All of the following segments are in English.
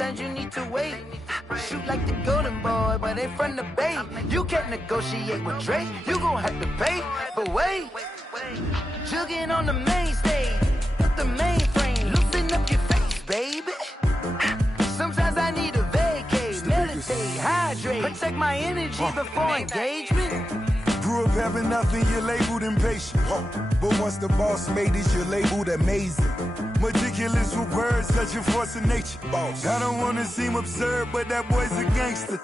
sometimes you need to wait. Shoot like the golden boy, but ain't from the bay. You can't negotiate with Drake, you gon' have to pay. But wait, jugging on the main stage, put the mainframe, loosen up your face, baby. Sometimes I need a vacate, meditate, hydrate, protect my energy before engagement. Grew up having nothing, you're labeled impatient. But once the boss made it, you're labeled amazing. Meticulous with words, such a force of nature. I don't wanna seem absurd, but that boy's a gangster.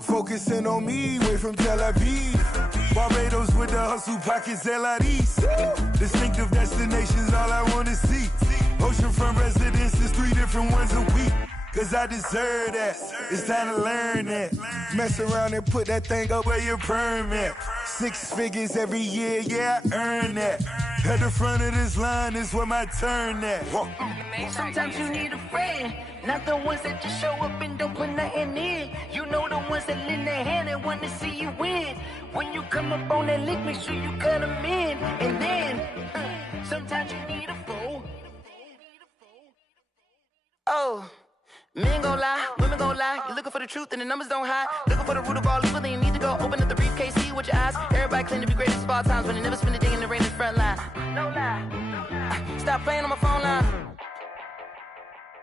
Focusing on me, way from Tel Aviv. Barbados with the hustle pockets, LIDs. Distinctive destinations, all I wanna see. Oceanfront residences, 3 different ones a week. Cause I deserve that, it's time to learn that. Mess around and put that thing up where your permit. 6 figures every year, yeah, I earn that. At the front of this line is where my turn at. Sometimes you need a friend, not the ones that just show up and don't put nothing in. You know the ones that lend their hand and want to see you win. When you come up on that lick, make sure you cut them in. And then, sometimes you need a fool. Oh. Men gon' lie, women gon' lie. You're looking for the truth and the numbers don't hide. Looking for the root of all evil, then you need to go open up the briefcase, see with your eyes. Everybody claim to be greatest of all times, but they never spend a day in the rain in the front line. No lie. Stop playing on my phone line.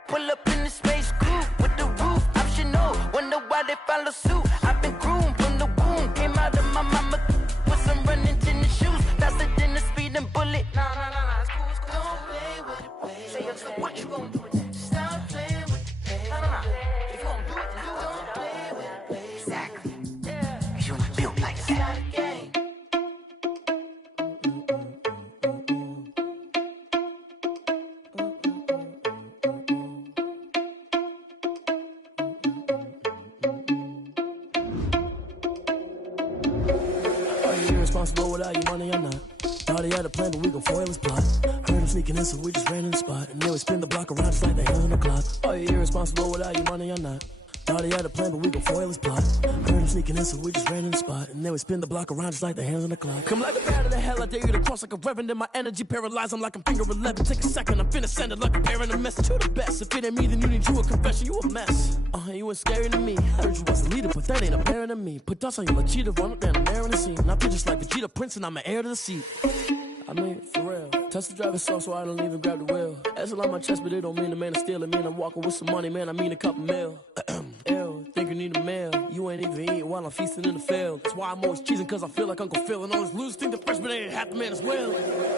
Pull up in the space coupe with the roof optional. Wonder why they follow suit. I've been groomed from the womb. Came out of my mama with some running tennis shoes. Faster than the speeding bullet. No, it's cool, it's cool. Don't play with it, baby. Say what you gon' do? Stop playing. If you gon' do it, you don't play with it, baby. Exactly. Yeah. Cause you was built like that. Are you irresponsible without your money or not? Thought he had a plan, but we gon' foil his plot. Heard him sneaking in, so we just ran in the spot. And then we spin the block around just like the hands on the clock. Are you irresponsible without your money or not? Thought he had a plan, but we gon' foil his plot. Heard him sneaking in, so we just ran in the spot. And then we spin the block around just like the hands on the clock. Come like a bat of the hell, I dare you to cross like a reverend. And my energy paralyzed, I'm like I'm finger 11. Take a second, I'm finna send it like a bearing a message to the best. If it ain't me, then you need you a confession, you a mess. You ain't scary to me. Heard you was a leader, but that ain't apparent to me. Put dust on you like cheetah, run up down the air in the scene. Now I just like Vegeta Prince, and I'm an heir to the seat. I mean, for real. Touch the driver's soft, so I don't even grab the wheel. That's on my chest, but it don't mean the man is stealing. Mean I'm walking with some money, man, I mean a couple mil. Ew, think you need a meal. You ain't even eating while I'm feasting in the field. That's why I'm always cheesing, cause I feel like Uncle Phil. And all those losers think the freshman ain't half the man as well.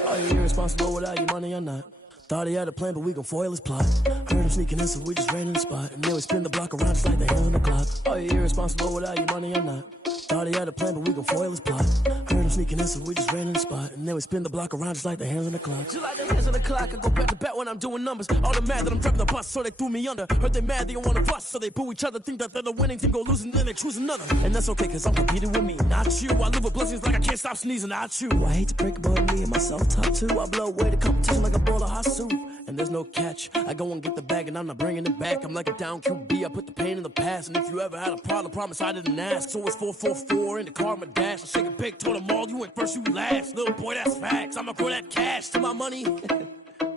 Are you irresponsible without your money or not? Thought he had a plan, but we gon' foil his plot. Heard him sneaking in, so we just ran in the spot. And then we spin the block around just like the hands on the clock. Are you irresponsible without your money or not? Thought he had a plan, but we gon' foil his plot. Heard him sneaking in, so we just ran in the spot. And then we spin the block around just like the hands on the clock. Just like the hands on the clock, I go back to back when I'm doing numbers. All the mad that I'm driving the bus, so they threw me under. Heard they mad, they don't wanna bust, so they boo each other. Think that they're the winning team, go losing, then they choose another. And that's okay, cause I'm competing with me, not you. I live with blessings like I can't stop sneezing, not you. I hate to break it, but me and myself top two. I blow away the competition like a bowl of hot soup. And there's no catch, I go and get the bag and I'm not bringing it back. I'm like a down QB, I put the pain in the past. And if you ever had a problem, promise I didn't ask. So it's 444 in the car, my dash. I shake a big, told them all, you went first, you last. Little boy, that's facts, I'ma grow that cash to my money. You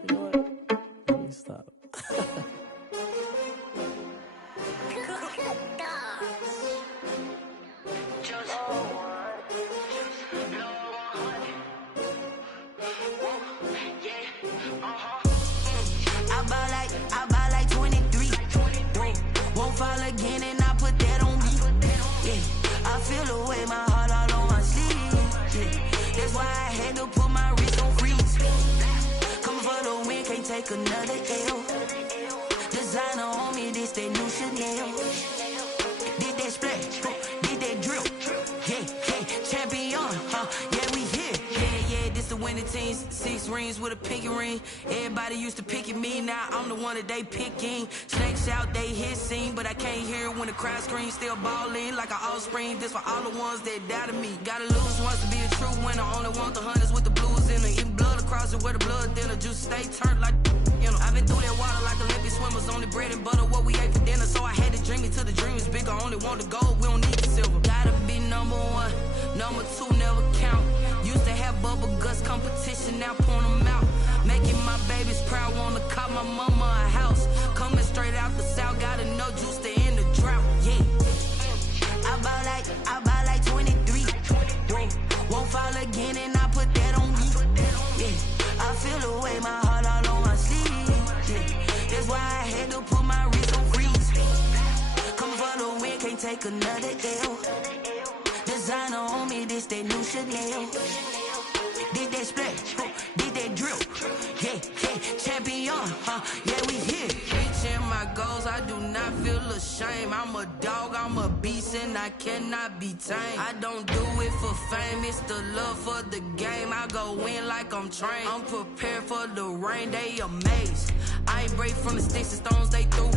know what? Let me stop. I buy like 23. Won't fall again and I put that on me. Yeah, I feel the way, my heart all on my sleeve. Yeah, that's why I had to put my wrist on freeze. Come for the win, can't take another L. Designer on me, this that new Chanel. Did that splash, did that drip. Yeah, champion, yeah, we here. Yeah, this the winning team. 6 rings with a pinky ring. Everybody used to pick at me, now I'm the one that they picking. Snakes out, they hissing, but I can't hear when the crowd screams. Still balling like an offspring. This for all the ones that doubted me. Gotta lose once to be a true winner. Only want the hunters with the blues in it. Even blood across it where the blood dinner. Juice stay turned like, you know. I've been through that water like Olympic swimmers. Only bread and butter, what we ate for dinner. So I had to dream it till the dream is bigger. Only want the gold, we don't need the silver. Gotta be number 1, number 2 never count. Used to have bubble guts competition, now point them out. Making my babies proud, wanna call my mama a house. Coming straight out the south, gotta know take another L. Designer on me, this that new Chanel. Did that splash, did that drill. Yeah, champion, yeah, we here. Reaching my goals, I do not feel ashamed. I'm a dog, I'm a beast, and I cannot be tamed. I don't do it for fame, it's the love for the game. I go in like I'm trained. I'm prepared for the rain, they amazed. I ain't break from the sticks and stones they threw.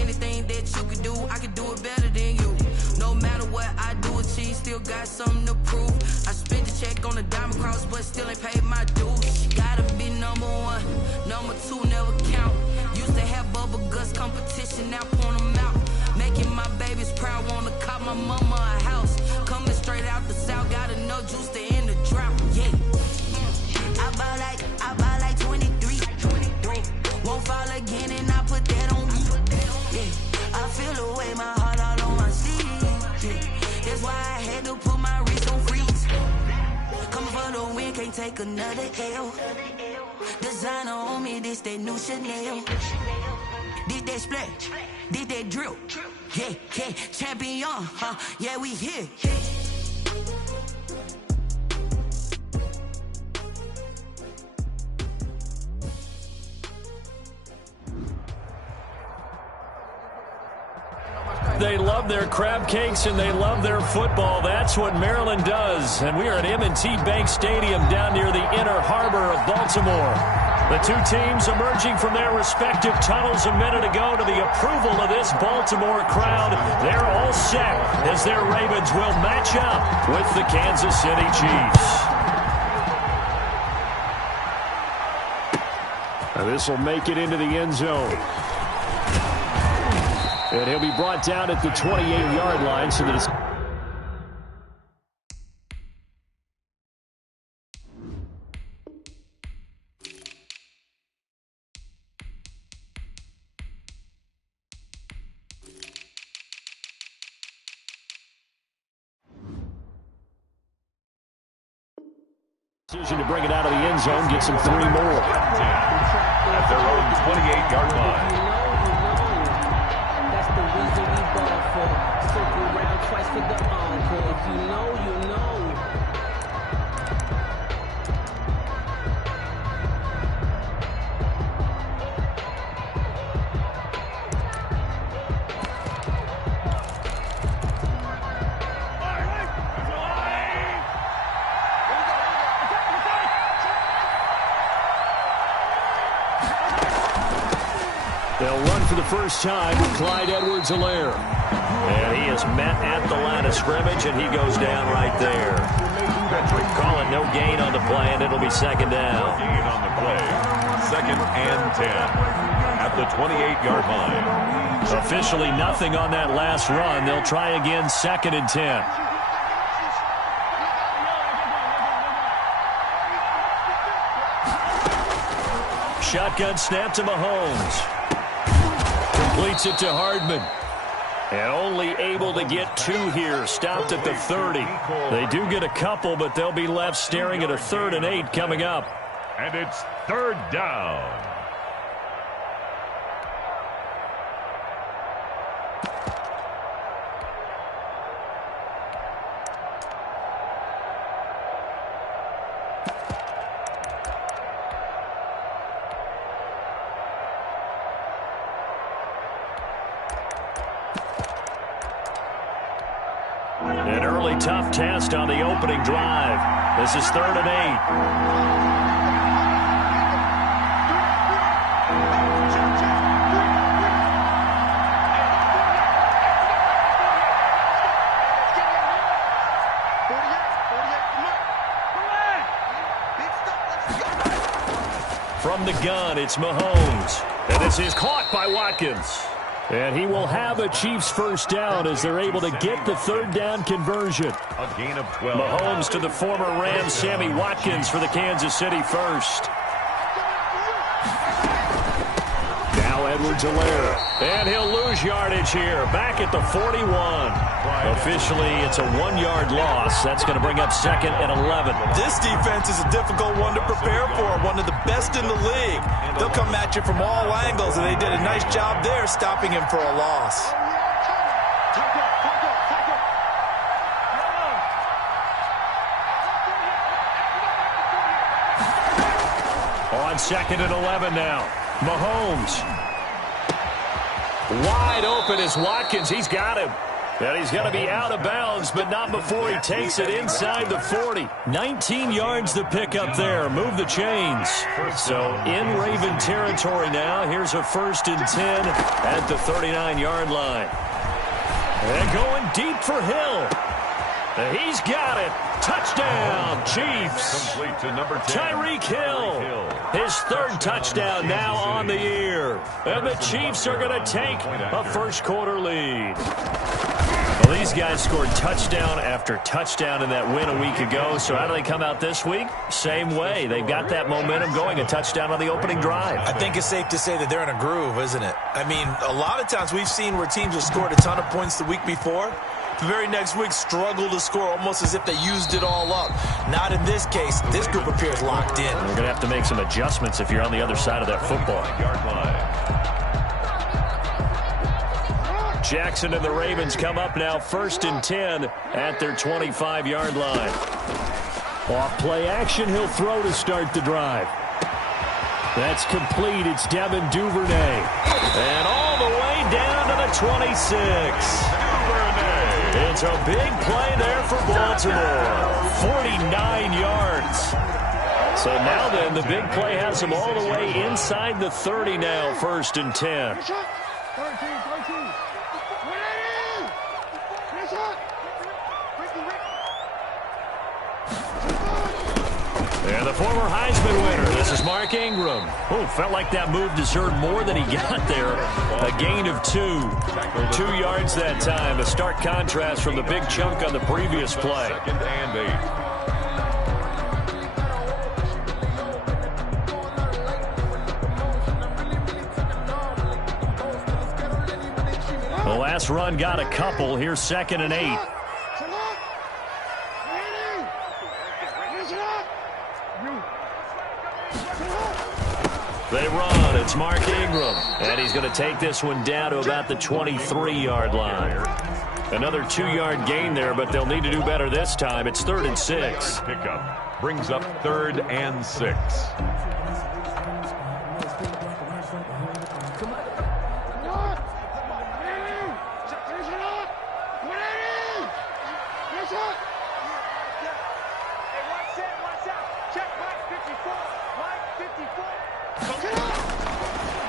Anything that you could do, I could do it better than you. No matter what I do achieve, still got something to prove. I spent the check on the diamond cross, but still ain't paid my dues. Gotta be number one, number two never count. Used to have bubble guts competition, now point them out. Making my babies proud, wanna cop my mama a house. Coming straight out the south, got enough juice to end the drought. Yeah, I ball like 23. Won't fall again, and I put that on me. Yeah, I feel the way, my heart all on my sleeve. Yeah, that's why I had to put my wrist on freeze. Coming for the win, can't take another L. Designer on me, this that new Chanel. Did that splash, did that drill. Yeah, champion, yeah, we here. They love their crab cakes and they love their football. That's what Maryland does. And we are at M&T Bank Stadium down near the inner harbor of Baltimore. The two teams emerging from their respective tunnels a minute ago to the approval of this Baltimore crowd. They're all set as their Ravens will match up with the Kansas City Chiefs. Now this will make it into the end zone. And he'll be brought down at the 28-yard line so that it's... Decision to bring it out of the end zone, gets him 3 more. At their own 28-yard line. Circle around twice for the encore. If you know, you know. They'll run for the first time with Clyde Edwards-Helaire. And he is met at the line of scrimmage, and he goes down right there. Call it no gain on the play, and it'll be second down. Gain on the play. 2nd and 10 at the 28-yard line. Officially nothing on that last run. They'll try again 2nd and 10. Shotgun snap to Mahomes. Completes it to Hardman. And only able to get 2 here. Stopped at the 30. They do get a couple, but they'll be left staring at a 3rd and 8 coming up. And it's 3rd down. An early tough test on the opening drive. This is 3rd and 8. From the gun, it's Mahomes. And this is caught by Watkins. And he will have a Chiefs first down as they're able to get the 3rd down conversion. A gain of 12. Mahomes to the former Rams, Sammy Watkins for the Kansas City first. Now Edwards-Helaire. And he'll lose yardage here. Back at the 41. Officially, it's a 1-yard loss. That's going to bring up 2nd and 11. This defense is a difficult one to prepare for. One of the best in the league. They'll come at you from all angles, and they did a nice job there stopping him for a loss. on 2nd and 11 now. Mahomes. Wide open is Watkins. He's got him. And he's going to be out of bounds, but not before he takes it inside the 40. 19 yards to pick up there. Move the chains. So in Raven territory now. Here's a 1st and 10 at the 39-yard line. And going deep for Hill. He's got it. Touchdown, Chiefs. Complete to number 10. Tyreek Hill. His 3rd touchdown now on the year. And the Chiefs are going to take a first-quarter lead. Well, these guys scored touchdown after touchdown in that win a week ago. So how do they come out this week? Same way. They've got that momentum going, a touchdown on the opening drive. I think it's safe to say that they're in a groove, isn't it? I mean, a lot of times we've seen where teams have scored a ton of points the week before. The very next week struggle to score almost as if they used it all up. Not in this case. This group appears locked in. We're going to have to make some adjustments if you're on the other side of that football. Yard line. Jackson and the Ravens come up now 1st and 10 at their 25-yard line. Off play action, he'll throw to start the drive. That's complete. It's Devin Duvernay. And all the way down to the 26. It's a big play there for Baltimore. 49 yards. So now then, the big play has him all the way inside the 30 now, 1st and 10. And the former Heisman winner, this is Mark Ingram. Oh, felt like that move deserved more than he got there. A gain of 2. 2 yards that time. A stark contrast from the big chunk on the previous play. 2nd and 8. The last run got a couple. Here's 2nd and 8. They run. It's Mark Ingram. And he's going to take this one down to about the 23-yard line. Another 2-yard gain there, but they'll need to do better this time. It's 3rd and 6. Pickup brings up 3rd and 6.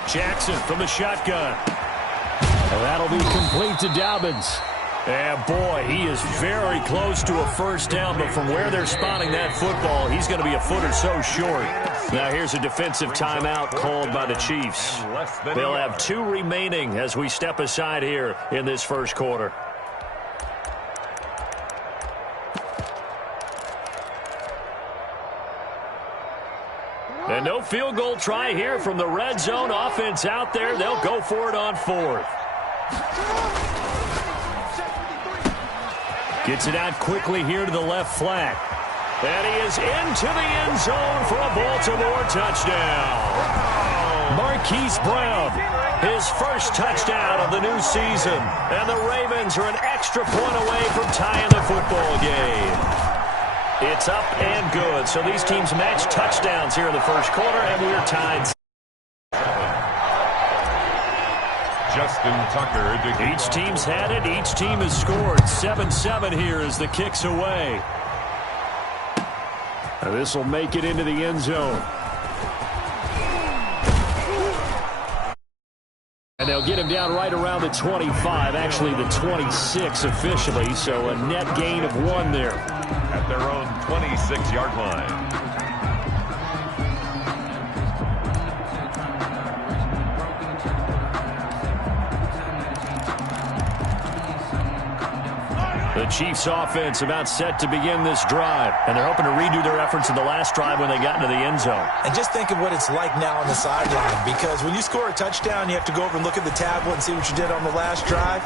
Jackson from the shotgun. And that'll be complete to Dobbins. And boy, he is very close to a first down, but from where they're spotting that football, he's going to be a foot or so short. Now here's a defensive timeout called by the Chiefs. They'll have 2 remaining as we step aside here in this first quarter. And no field goal try here from the red zone. Offense out there. They'll go for it on 4th. Gets it out quickly here to the left flat. And he is into the end zone for a Baltimore touchdown. Marquise Brown, his first touchdown of the new season. And the Ravens are an extra point away from tying the football game. It's up and good. So these teams match touchdowns here in the first quarter, and we're tied. Justin Tucker. Each team's had it. Each team has scored. 7-7 here as the kick's away. This will make it into the end zone. And they'll get him down right around the 25, actually the 26 officially, so a net gain of 1 there. At their own 26-yard line. The Chiefs offense about set to begin this drive, and they're hoping to redo their efforts in the last drive when they got into the end zone. And just think of what it's like now on the sideline, because when you score a touchdown, you have to go over and look at the tablet and see what you did on the last drive.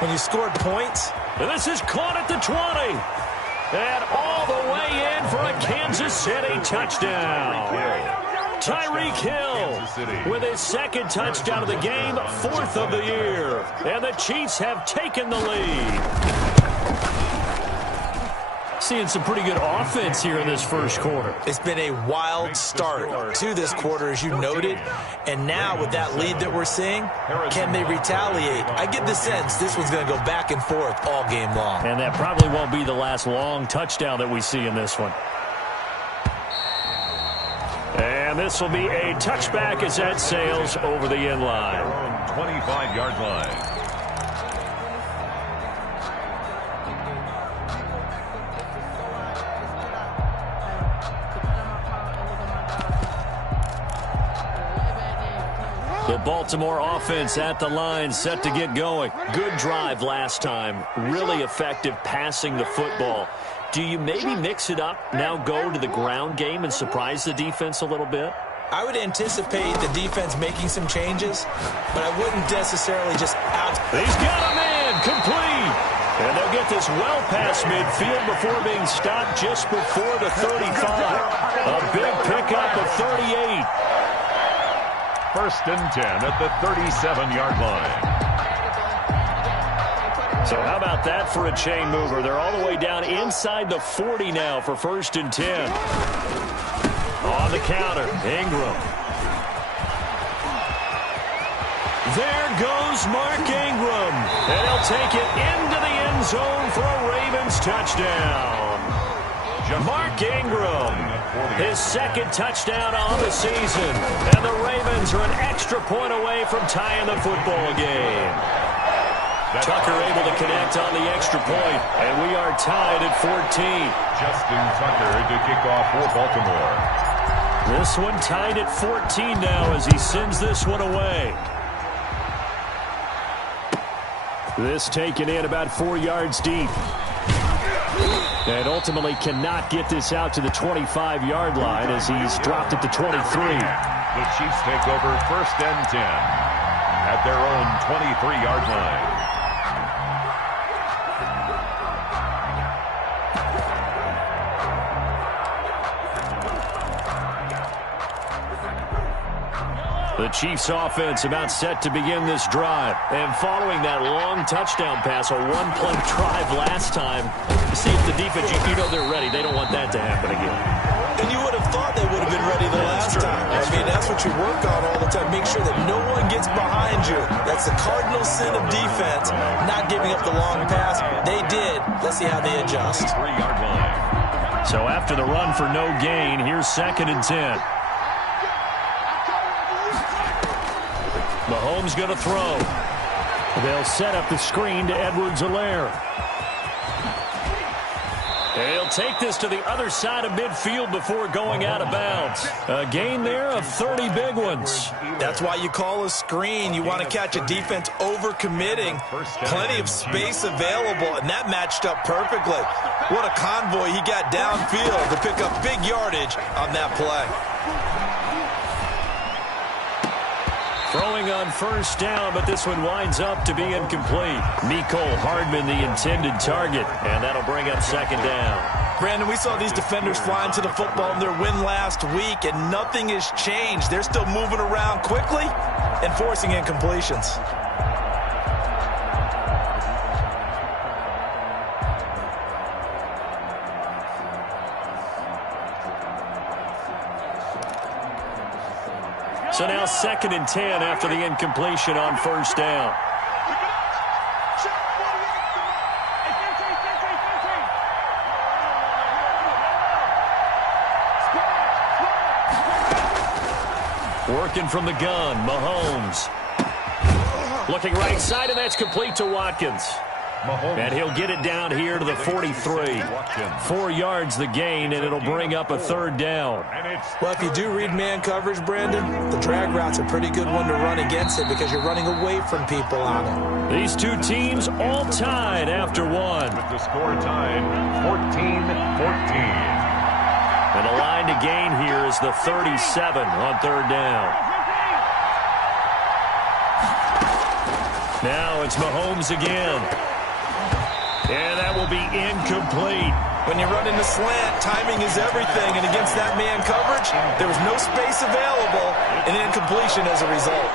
When you scored points. And this is caught at the 20. And all the way in for a Kansas City touchdown. Tyreek Hill with his 2nd touchdown of the game, 4th of the year. And the Chiefs have taken the lead. seeing some pretty good offense here in this first quarter. It's been a wild start to this quarter, as you noted. And now with that lead that we're seeing, can they retaliate? I get the sense this one's going to go back and forth all game long. And that probably won't be the last long touchdown that we see in this one. And this will be a touchback as that sails over the end line. 25-yard line. The Baltimore offense at the line, set to get going. Good drive last time. Really effective passing the football. Do you maybe mix it up, now go to the ground game and surprise the defense a little bit? I would anticipate the defense making some changes, but I wouldn't necessarily just out. He's got a man, complete. And they'll get this well past midfield before being stopped just before the 35. A big pickup of 38. First and 10 at the 37-yard line. So how about that for a chain mover? They're all the way down inside the 40 now for first and 10. On the counter, Ingram. There goes Mark Ingram. And he'll take it into the end zone for a Ravens touchdown. Mark Ingram, his second touchdown on the season. And the Ravens are an extra point away from tying the football game. Tucker able to connect on the extra point, and we are tied at 14. Justin Tucker to kick off for Baltimore. This one tied at 14 now as he sends this one away. This taken in about 4 yards deep. And ultimately cannot get this out to the 25-yard line as he's dropped it to 23. The Chiefs take over first and 10 at their own 23-yard line. The Chiefs offense about set to begin this drive. And following that long touchdown pass, a one-play drive last time, see if the defense, you know they're ready. They don't want that to happen again. And you would have thought they would have been ready the last time. I mean, that's what you work on all the time. Make sure that no one gets behind you. That's the cardinal sin of defense, not giving up the long pass. They did. Let's see how they adjust. 3-yard line. So after the run for no gain, here's second and 10. Mahomes going to throw. They'll set up the screen to Edwards-Helaire. They'll take this to the other side of midfield before going out of bounds. A gain there of 30 big ones. That's why you call a screen. You want to catch a defense over-committing. Plenty of space available, and that matched up perfectly. What a convoy he got downfield to pick up big yardage on that play. Throwing on first down, but this one winds up to be incomplete. Mecole Hardman, the intended target, and that'll bring up second down. Brandon, we saw these defenders flying to the football in their win last week, and nothing has changed. They're still moving around quickly and forcing incompletions. So now second and 10 after the incompletion on first down. Working from the gun, Mahomes. Looking right side, and that's complete to Watkins. And he'll get it down here to the 43. 4 yards the gain, and it'll bring up a third down. Well, if you do read man coverage, Brandon, the drag route's a pretty good one to run against it because you're running away from people on it. These two teams all tied after one. With the score tied 14-14. And the line to gain here is the 37 on third down. Now it's Mahomes again. And that will be incomplete. When you run in the slant, timing is everything. And against that man coverage, there was no space available, and incompletion as a result.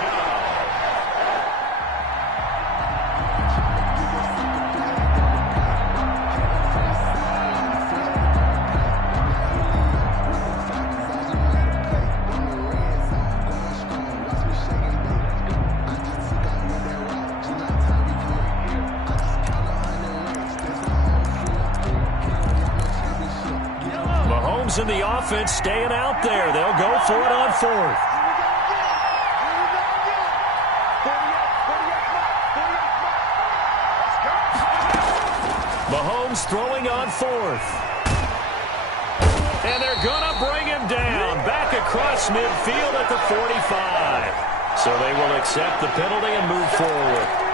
Mahomes and the offense staying out there. They'll go for it on fourth. Mahomes throwing on fourth. And they're going to bring him down. Back across midfield at the 45. So they will accept the penalty and move forward.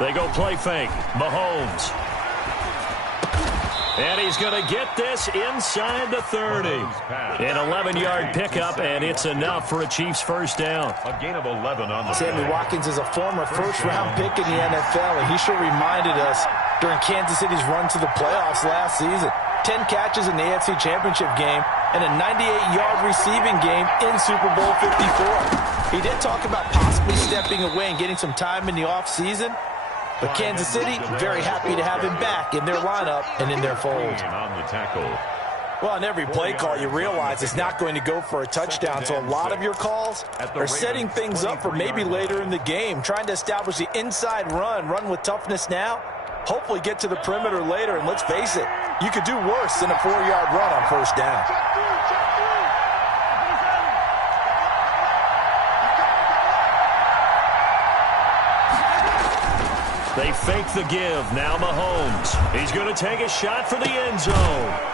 They go play fake. Mahomes. And he's going to get this inside the 30. An 11-yard pickup, and it's enough for a Chiefs first down. A gain of 11 on the Sammy play. Watkins is a former first-round pick in the NFL, and he sure reminded us during Kansas City's run to the playoffs last season. 10 catches in the AFC Championship game and a 98-yard receiving game in Super Bowl 54. He did talk about possibly stepping away and getting some time in the offseason. But Kansas City, very happy to have him back in their lineup and in their fold. On the tackle. Well, on every play call, you realize it's not going to go for a touchdown. So a lot of your calls are setting things up for maybe later in the game, trying to establish the inside run with toughness now, hopefully get to the perimeter later. And let's face it, you could do worse than a 4-yard run on first down. They fake the give. Now Mahomes. He's going to take a shot for the end zone.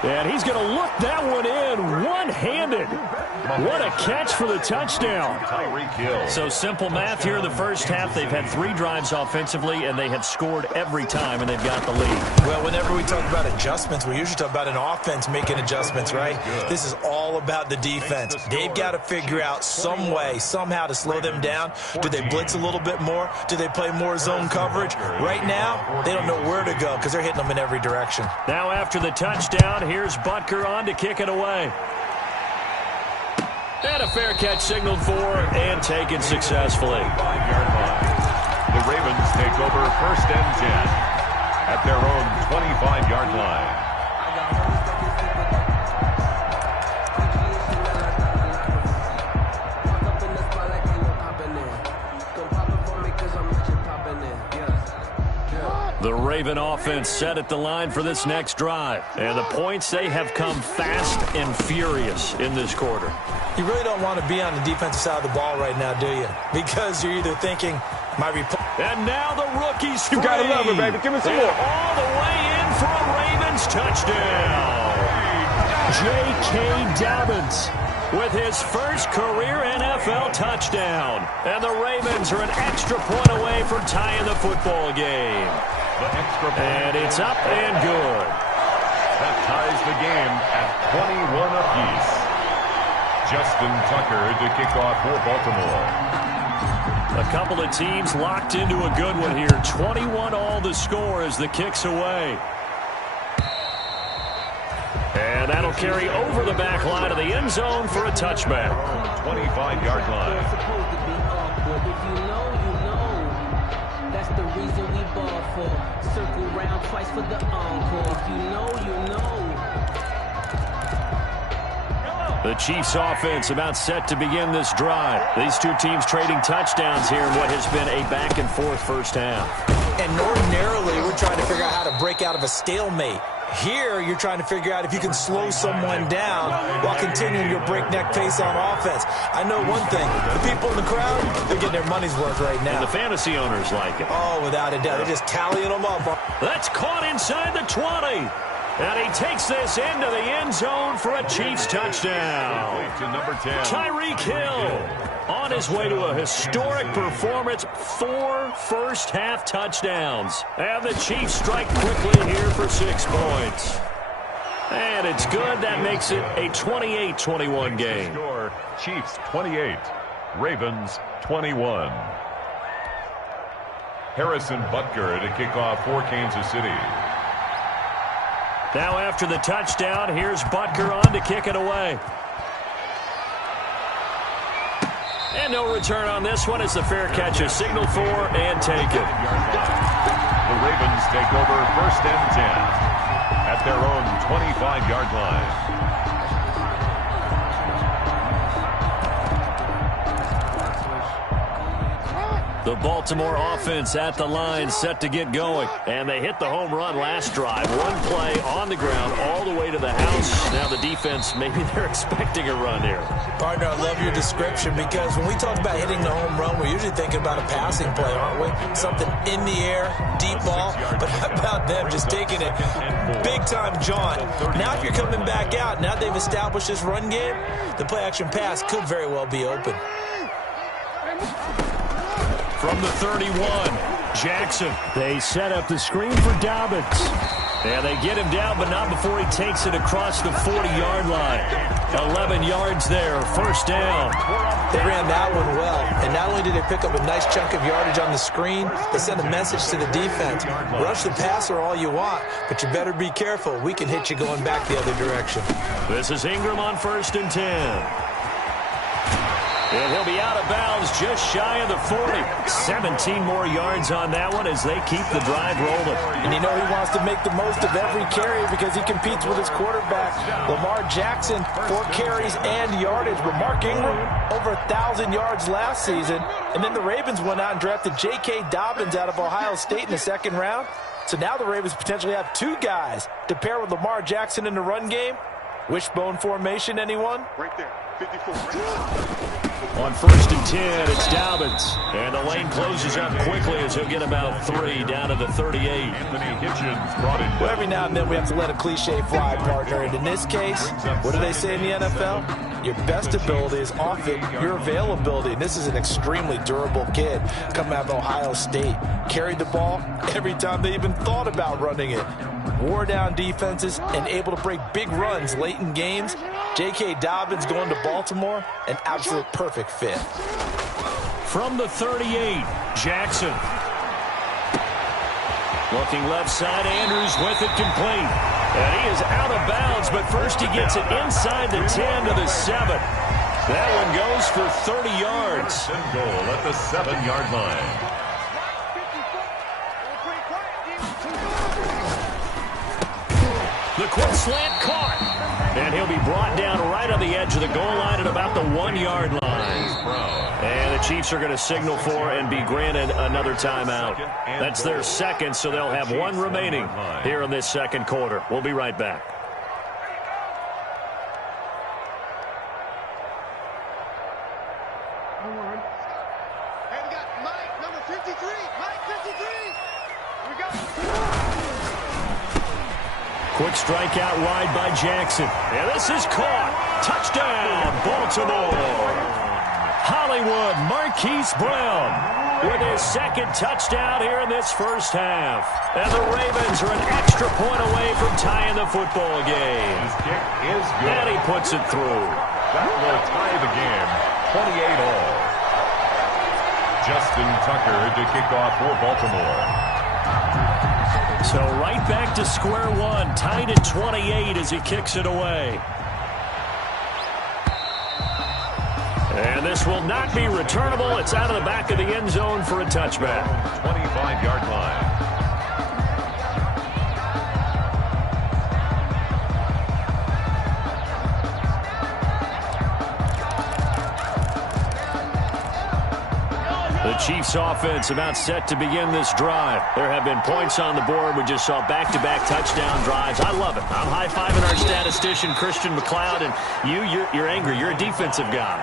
And he's going to look that one in one-handed. What a catch for the touchdown. So simple math here in the first half. They've had 3 drives offensively, and they have scored every time, and they've got the lead. Well, whenever we talk about adjustments, we usually talk about an offense making adjustments, right? This is all about the defense. They've got to figure out some way, somehow to slow them down. Do they blitz a little bit more? Do they play more zone coverage? Right now, they don't know where to go because they're hitting them in every direction. Now after the touchdown, here's Butker on to kick it away. And a fair catch signaled for and taken successfully. The Ravens take over first and 10 at their own 25-yard line. The Raven offense set at the line for this next drive. And the points, they have come fast and furious in this quarter. You really don't want to be on the defensive side of the ball right now, do you? Because you're either thinking, and now the rookie's free. You got to love it, baby. Give me some more. All the way in for a Ravens touchdown. J.K. Dobbins with his first career NFL touchdown. And the Ravens are an extra point away from tying the football game. And it's up and good. That ties the game at 21 apiece. Justin Tucker to kick off for Baltimore. A couple of teams locked into a good one here. 21 all the score as the kick's away. And that'll carry over the back line of the end zone for a touchback. 25-yard line. If you know, you know. That's the reason we ball for. Circle round twice for the encore. If you know, you know. The Chiefs offense about set to begin this drive. These two teams trading touchdowns here in what has been a back-and-forth first half. And ordinarily, we're trying to figure out how to break out of a stalemate. Here, you're trying to figure out if you can slow someone down while continuing your breakneck pace on offense. I know one thing. The people in the crowd, they're getting their money's worth right now. And the fantasy owners like it. Oh, without a doubt. They're just tallying them up. That's caught inside the 20. And he takes this into the end zone for a Chiefs touchdown. To number 10. Tyreek Hill on his way to a historic performance. 4 first-half touchdowns. And the Chiefs strike quickly here for 6 points. And it's good. That makes it a 28-21 game. Score, Chiefs 28, Ravens 21. Harrison Butker to kick off for Kansas City. Now after the touchdown, here's Butker on to kick it away. And no return on this one as the fair catch is signaled for and taken. The Ravens take over 1st and 10 at their own 25-yard line. The Baltimore offense at the line, set to get going. And they hit the home run last drive. One play on the ground all the way to the house. Now the defense, maybe they're expecting a run here. Partner, I love your description because when we talk about hitting the home run, we're usually thinking about a passing play, aren't we? Something in the air, deep ball. But how about them just taking it big-time jaunt? Now if you're coming back out, now they've established this run game, the play-action pass could very well be open. From the 31, Jackson. They set up the screen for Dobbins. And they get him down, but not before he takes it across the 40-yard line. 11 yards there, 1st down. They ran that one well. And not only did they pick up a nice chunk of yardage on the screen, they sent a message to the defense. Rush the passer all you want, but you better be careful. We can hit you going back the other direction. This is Ingram on 1st and 10. And he'll be out of bounds just shy of the 40. 17 more yards on that one as they keep the drive rolling. And you know he wants to make the most of every carry because he competes with his quarterback, Lamar Jackson, 4 carries and yardage. But Mark Ingram, over 1,000 yards last season. And then the Ravens went out and drafted J.K. Dobbins out of Ohio State in the 2nd round. So now the Ravens potentially have 2 guys to pair with Lamar Jackson in the run game. Wishbone formation, anyone? Right there, 54. On 1st and 10, it's Dobbins. And the lane closes up quickly as he'll get about 3 down to the 38. Anthony Hitchens brought it. Well, every now and then we have to let a cliche fly, partner. And in this case, what do they say in the NFL? Your best ability is often your availability. And this is an extremely durable kid coming out of Ohio State. Carried the ball every time they even thought about running it. Wore down defenses and able to break big runs late in games. J.K. Dobbins going to Baltimore, an absolute perfect fit. From the 38, Jackson. Looking left side, Andrews with it complete. And he is out of bounds, but first he gets it inside the 10 to the 7. That one goes for 30 yards. And goal at the 7-yard line. The quick slant caught. And he'll be brought down right on the edge of the goal line at about the 1-yard line. And the Chiefs are going to signal for and be granted another timeout. That's their 2nd, so they'll have 1 remaining here in this 2nd quarter. We'll be right back. Hey, we got Mike, number 53. Mike, 53. Here we go. Quick strikeout wide by Jackson. And this is caught. Touchdown, Baltimore. Hollywood Marquise Brown with his 2nd touchdown here in this 1st half. And the Ravens are an extra point away from tying the football game. His kick is good. And he puts it through. That will tie the game, 28-all. Justin Tucker to kick off for Baltimore. So right back to square one, tied at 28 as he kicks it away. And this will not be returnable. It's out of the back of the end zone for a touchback. 25-yard line. The Chiefs offense about set to begin this drive. There have been points on the board. We just saw back-to-back touchdown drives. I love it. I'm high-fiving our statistician, Christian McLeod, and you're angry. You're a defensive guy.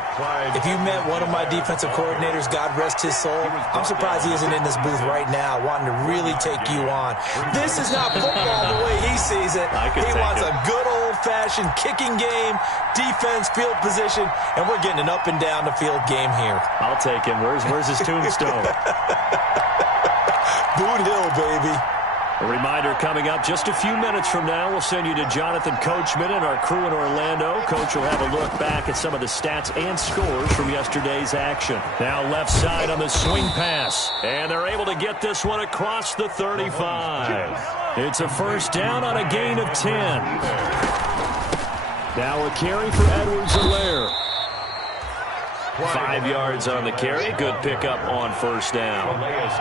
If you met one of my defensive coordinators, God rest his soul, I'm surprised he isn't in this booth right now wanting to really take you on. This is not football the way he sees it. He wants a good old-fashioned kicking game, defense, field position, and we're getting an up-and-down-the-field game here. I'll take him. Where's his tombstone? Boot Hill, baby. A reminder coming up just a few minutes from now. We'll send you to Jonathan Coachman and our crew in Orlando. Coach will have a look back at some of the stats and scores from yesterday's action. Now left side on the swing pass. And they're able to get this one across the 35. It's a 1st down on a gain of 10. Now a carry for Edwards-Helaire. 5 yards on the carry. Good pickup on first down.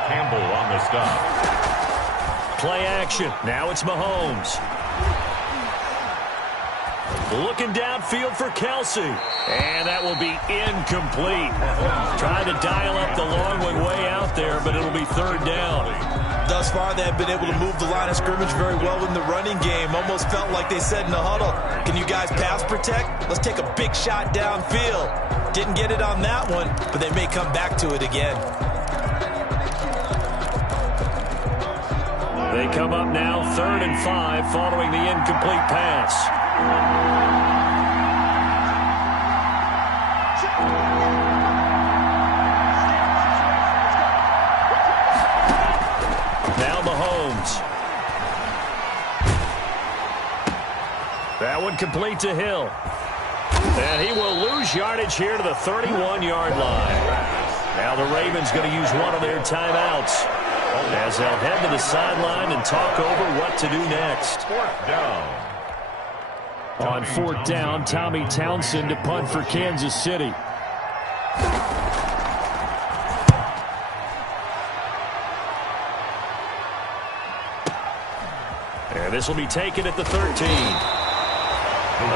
Campbell on the stop. Play action. Now it's Mahomes. Looking downfield for Kelsey. And that will be incomplete. Trying to dial up the long one way out there, but it'll be third down. Thus far, they have been able to move the line of scrimmage very well in the running game. Almost felt like they said in the huddle, can you guys pass protect? Let's take a big shot downfield. Didn't get it on that one, but they may come back to it again. They come up now 3rd and 5 following the incomplete pass. Now Mahomes. That one complete to Hill. And he will lose yardage here to the 31-yard line. Now the Ravens going to use one of their timeouts as they'll head to the sideline and talk over what to do next. 4th down. On 4th down, Tommy Townsend to punt for Kansas City. And this will be taken at the 13.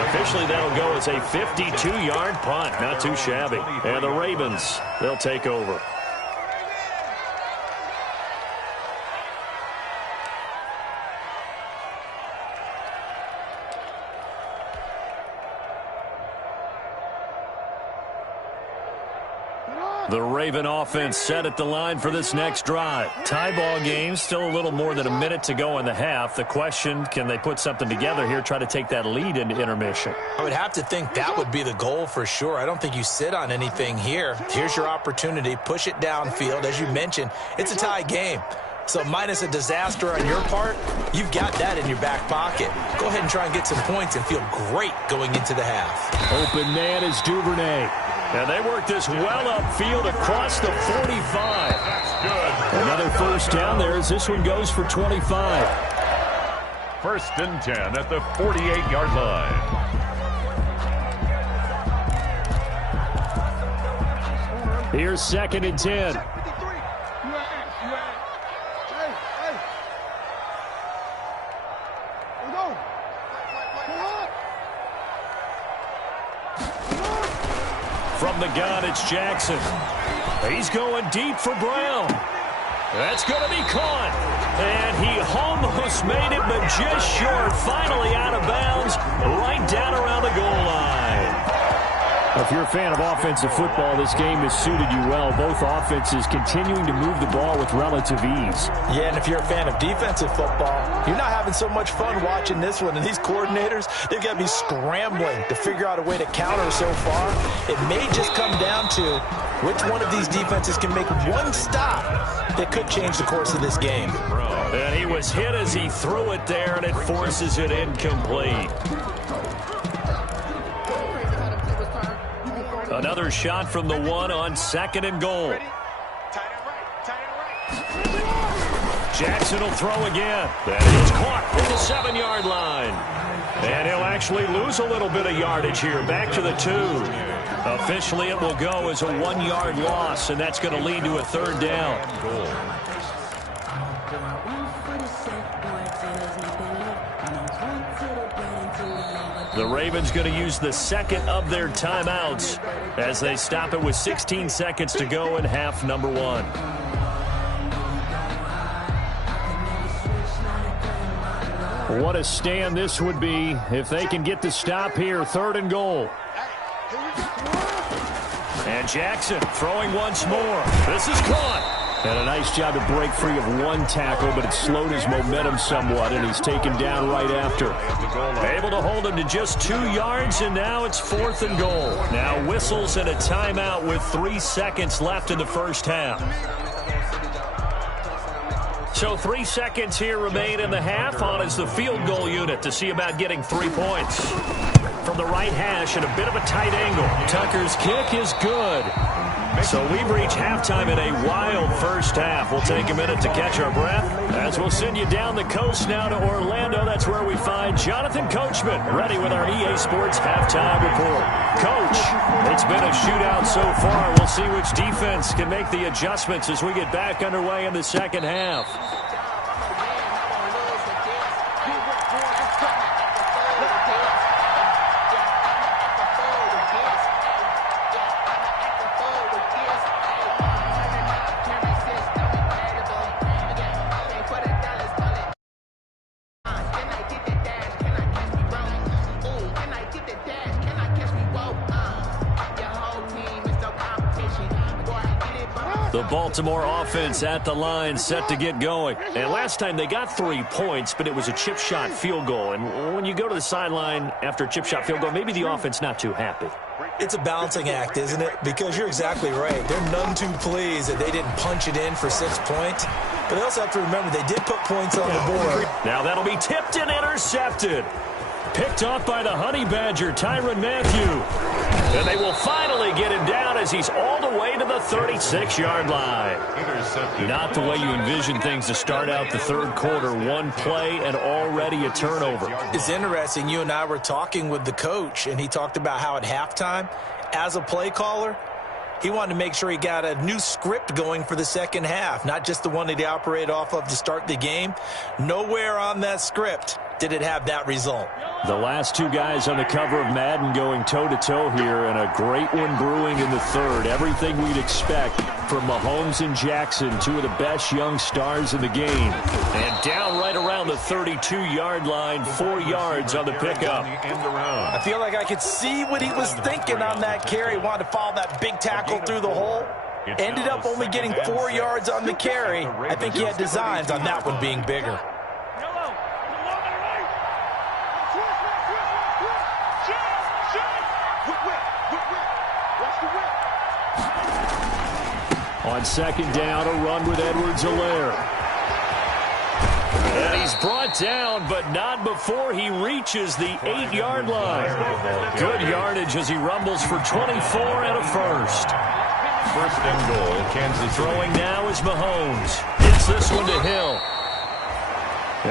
Officially, that'll go as a 52-yard punt. Not too shabby. And the Ravens, they'll take over. The Raven offense set at the line for this next drive. Tie ball game, still a little more than a minute to go in the half. The question, can they put something together here, try to take that lead into intermission? I would have to think that would be the goal for sure. I don't think you sit on anything here. Here's your opportunity. Push it downfield. As you mentioned, it's a tie game. So minus a disaster on your part, you've got that in your back pocket. Go ahead and try and get some points and feel great going into the half. Open man is Duvernay. And they work this well upfield across the 45. That's good. Another first down there as this one goes for 25. 1st and 10 at the 48-yard line. Here's 2nd and 10. From the gun, it's Jackson. He's going deep for Brown. That's going to be caught. And he almost made it, but just short. Finally out of bounds, right down around the goal line. If you're a fan of offensive football, this game has suited you well. Both offenses continuing to move the ball with relative ease. Yeah, and if you're a fan of defensive football, you're not having so much fun watching this one. And these coordinators, they've got to be scrambling to figure out a way to counter so far. It may just come down to which one of these defenses can make one stop that could change the course of this game. And he was hit as he threw it there, and it forces it incomplete. Another shot from the 1 on 2nd and goal. Jackson will throw again. And he's caught from the 7-yard line. And he'll actually lose a little bit of yardage here. Back to the 2. Officially, it will go as a 1-yard loss, and that's going to lead to a 3rd down. The Ravens going to use the 2nd of their timeouts as they stop it with 16 seconds to go in half number 1. What a stand this would be if they can get the stop here. 3rd and goal. And Jackson throwing once more. This is caught. And a nice job to break free of one tackle, but it slowed his momentum somewhat, and he's taken down right after. Able to hold him to just 2 yards, and now it's 4th and goal. Now whistles and a timeout with 3 seconds left in the first half. So 3 seconds here remain in the half. On is the field goal unit to see about getting 3 points. From the right hash at a bit of a tight angle. Tucker's kick is good. So we've reached halftime in a wild first half. We'll take a minute to catch our breath as we'll send you down the coast now to Orlando. That's where we find Jonathan Coachman ready with our EA Sports halftime report. Coach, it's been a shootout so far. We'll see which defense can make the adjustments as we get back underway in the second half. The Baltimore offense at the line, set to get going. And last time they got 3 points, but it was a chip shot field goal. And when you go to the sideline after a chip shot field goal, maybe the offense not too happy. It's a balancing act, isn't it? Because you're exactly right. They're none too pleased that they didn't punch it in for 6 points. But they also have to remember they did put points on the board. Now that'll be tipped and intercepted. Picked off by the Honey Badger, Tyrann Mathieu. And they will finally get him down as he's all the way to the 36-yard line. Intercepted. Not the way you envision things to start out the third quarter. One play and already a turnover. It's interesting. You and I were talking with the coach, and he talked about how at halftime, as a play caller, he wanted to make sure he got a new script going for the second half, not just the one that he operated off of to start the game. Nowhere on that script did it have that result. The last two guys on the cover of Madden going toe-to-toe here, and a great one brewing in the third. Everything we'd expect from Mahomes and Jackson, two of the best young stars in the game. And down right around the 32-yard line, 4 yards on the pickup. I feel like I could see what he was thinking on that carry. Wanted to follow that big tackle through the hole. Ended up only getting 4 yards on the carry. I think he had designs on that one being bigger. On second down, a run with Edwards-Helaire. And he's brought down, but not before he reaches the 8-yard line. Good yardage as he rumbles for 24 and a first. First and goal, Kansas City. Throwing now is Mahomes. Hits this one to Hill.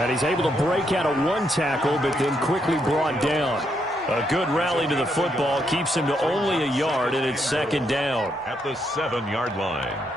And he's able to break out of one tackle, but then quickly brought down. A good rally to the football keeps him to only a yard, and it's second down. At the 7-yard line.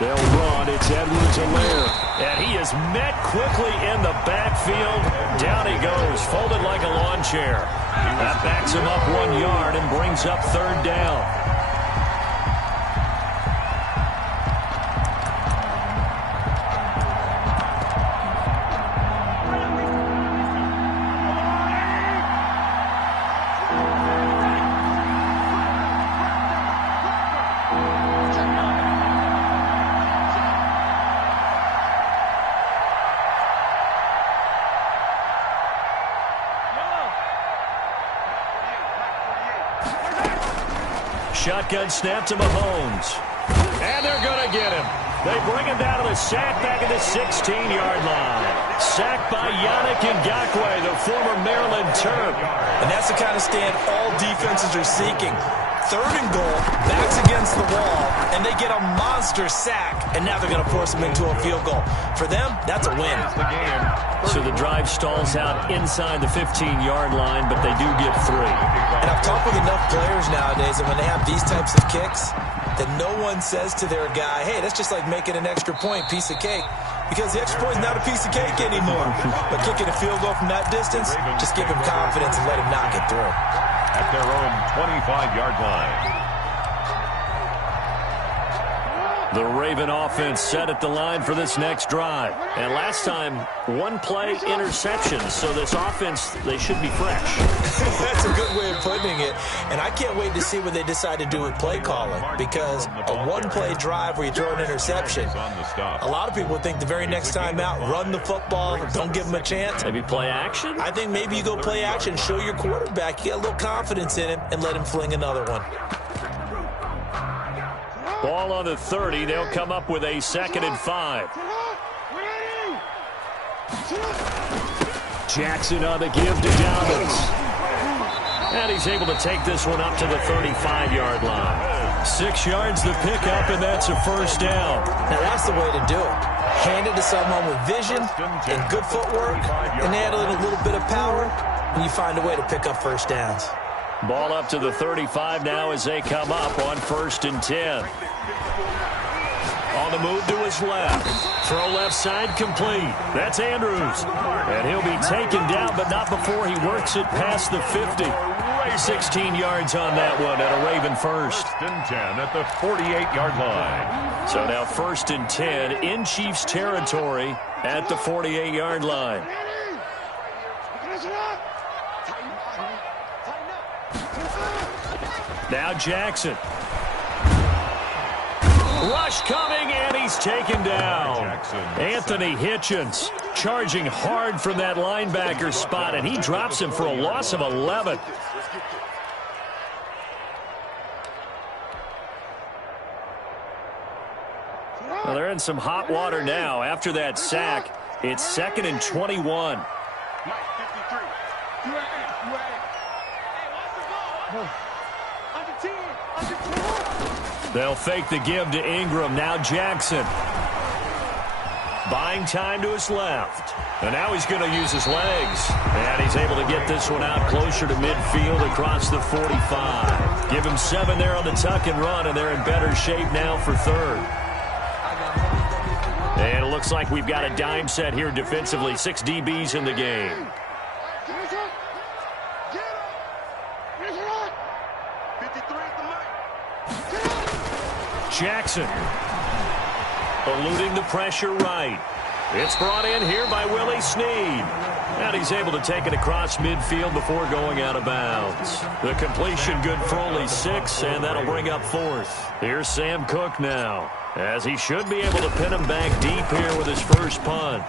They'll run. It's Edwards-Helaire. And he is met quickly in the backfield. Down he goes, folded like a lawn chair. That backs him up 1 yard and brings up third down. Shotgun snap to Mahomes. And they're going to get him. They bring him down to the sack back at the 16-yard line. Sacked by Yannick Ngakoue, the former Maryland Terp. And that's the kind of stand all defenses are seeking. Third and goal, backs against the wall, and they get a monster sack, and now they're going to force them into a field goal. For them, that's a win. So the drive stalls out inside the 15-yard line, but they do get 3. And I've talked with enough players nowadays, and when they have these types of kicks, that no one says to their guy, hey, that's just like making an extra point, piece of cake. Because the extra point is not a piece of cake anymore. But kicking a field goal from that distance, just give him confidence and let him knock it through. At their own 25-yard line. The Raven offense set at the line for this next drive. And last time, 1 play interception. So this offense, they should be fresh. That's a good way of putting it. And I can't wait to see what they decide to do with play calling, because a one-play drive where you throw an interception, a lot of people would think the very next time out, run the football, don't give them a chance. Maybe play action? I think maybe you go play action, show your quarterback, you get a little confidence in him, and let him fling another one. Ball on the 30. They'll come up with a 2nd and 5. Jackson on the give to Dobbins. And he's able to take this one up to the 35-yard line. 6 yards the pickup, and that's a first down. Now, that's the way to do it. Hand it to someone with vision and good footwork, and add a little bit of power, and you find a way to pick up first downs. Ball up to the 35 now as they come up on 1st and 10. On the move to his left. Throw left side complete. That's Andrews. And he'll be taken down, but not before he works it past the 50. 16 yards on that one at a Raven first. 1st and 10 at the 48-yard line. So now 1st and 10 in Chiefs territory at the 48-yard line. Now Jackson. Rush coming, and he's taken down. Anthony Hitchens charging hard from that linebacker spot, and he drops him for a loss of 11. Well, they're in some hot water now. After that sack, it's 2nd and 21. They'll fake the give to Ingram. Now Jackson. Buying time to his left. And now he's going to use his legs. And he's able to get this one out closer to midfield across the 45. Give him 7 there on the tuck and run, and they're in better shape now for 3rd. And it looks like we've got a dime set here defensively. 6 DBs in the game. Jackson eluding the pressure right. It's brought in here by Willie Snead. And he's able to take it across midfield before going out of bounds. The completion good for only 6, and that'll bring up 4th. Here's Sam Cook now, as he should be able to pin him back deep here with his first punt.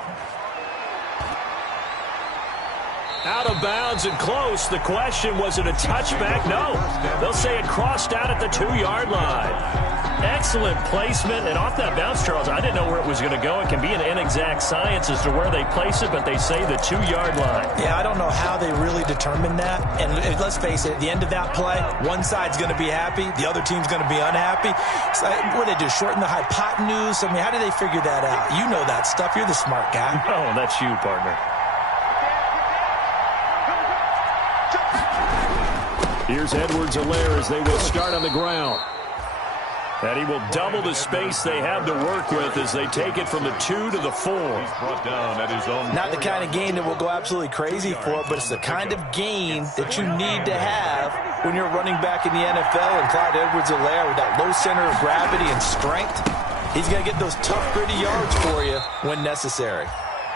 Out of bounds and close. The question, was it a touchback? No. They'll say it crossed out at the 2-yard line. Excellent placement, and off that bounce, Charles, I didn't know where it was going to go. It can be an inexact science as to where they place it, but they say the 2-yard line. Yeah, I don't know how they really determined that. And let's face it, at the end of that play, one side's going to be happy, the other team's going to be unhappy. So, what did they do, shorten the hypotenuse? I mean, how did they figure that out? You know that stuff. You're the smart guy. Oh, that's you, partner. Here's Edwards-Helaire as they will start on the ground. And he will double the space they have to work with as they take it from the 2 to the 4. He's brought down at his own. Not the kind of game that we'll go absolutely crazy for, but it's the kind of game that you need to have when you're running back in the NFL. And Clyde Edwards-Helaire, with that low center of gravity and strength, he's going to get those tough, gritty yards for you when necessary.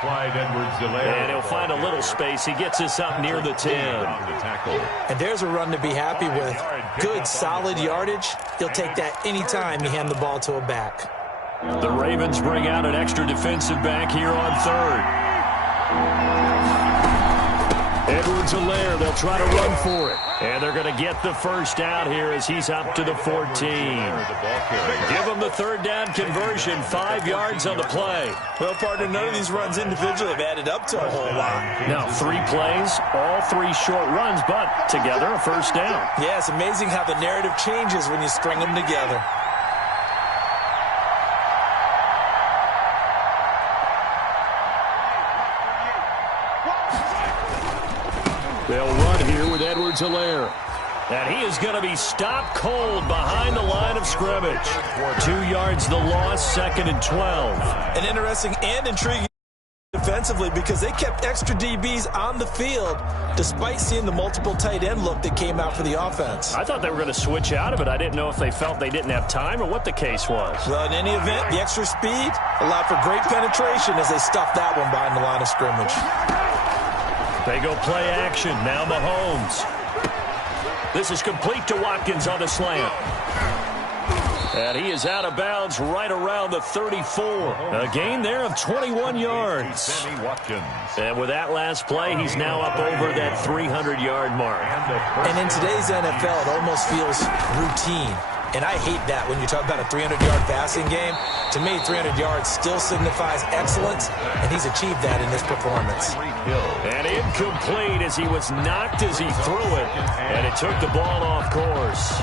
Clyde Edwards-Helaire. And he'll find a little space. He gets us up near the 10. And there's a run to be happy with. Good, solid yardage. He'll take that anytime you hand the ball to a back. The Ravens bring out an extra defensive back here on 3rd. Edwards-Helaire, they'll try to run for it. And they're going to get the first down here as he's up to the 14. Give them the 3rd down conversion, 5 yards on the play. Well, partner, none of these runs individually have added up to a whole lot. Now, 3 plays, all 3 short runs, but together a first down. Yeah, it's amazing how the narrative changes when you string them together. They'll run here with Edwards-Helaire. And he is going to be stopped cold behind the line of scrimmage. 2 yards the loss, 2nd and 12. An interesting and intriguing defensively because they kept extra DBs on the field despite seeing the multiple tight end look that came out for the offense. I thought they were going to switch out of it. I didn't know if they felt they didn't have time or what the case was. Well, in any event, the extra speed allowed for great penetration as they stuffed that one behind the line of scrimmage. They go play action. Now Mahomes. This is complete to Watkins on the slant. And he is out of bounds right around the 34. A gain there of 21 yards. And with that last play, he's now up over that 300-yard mark. And in today's NFL, it almost feels routine. And I hate that when you talk about a 300-yard passing game. To me, 300 yards still signifies excellence, and he's achieved that in this performance. And incomplete as he was knocked as he threw it, and it took the ball off course.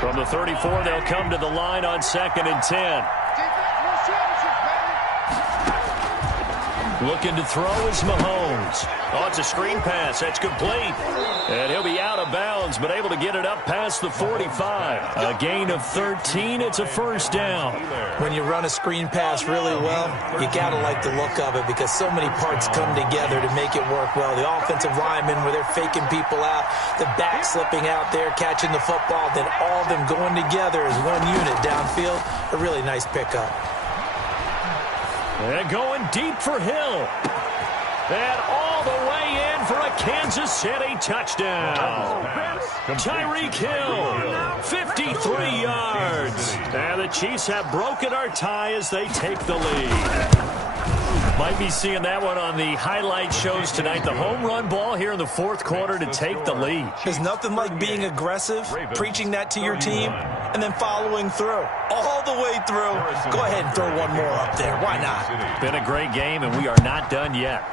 From the 34, they'll come to the line on 2nd and 10. Looking to throw is Mahomes. Oh, it's a screen pass. That's complete. And he'll be out of bounds, but able to get it up past the 45. A gain of 13. It's a first down. When you run a screen pass really well, you got to like the look of it because so many parts come together to make it work well. The offensive linemen, where they're faking people out, the back slipping out there, catching the football, then all of them going together as one unit downfield. A really nice pickup. And going deep for Hill. And all the way in for a Kansas City touchdown. Tyreek Hill, 53 yards. And the Chiefs have broken our tie as they take the lead. Might be seeing that one on the highlight shows tonight. The home run ball here in the 4th quarter to take the lead. There's nothing like being aggressive, preaching that to your team, and then following through. All the way through. Go ahead and throw one more up there. Why not? Been a great game, and we are not done yet.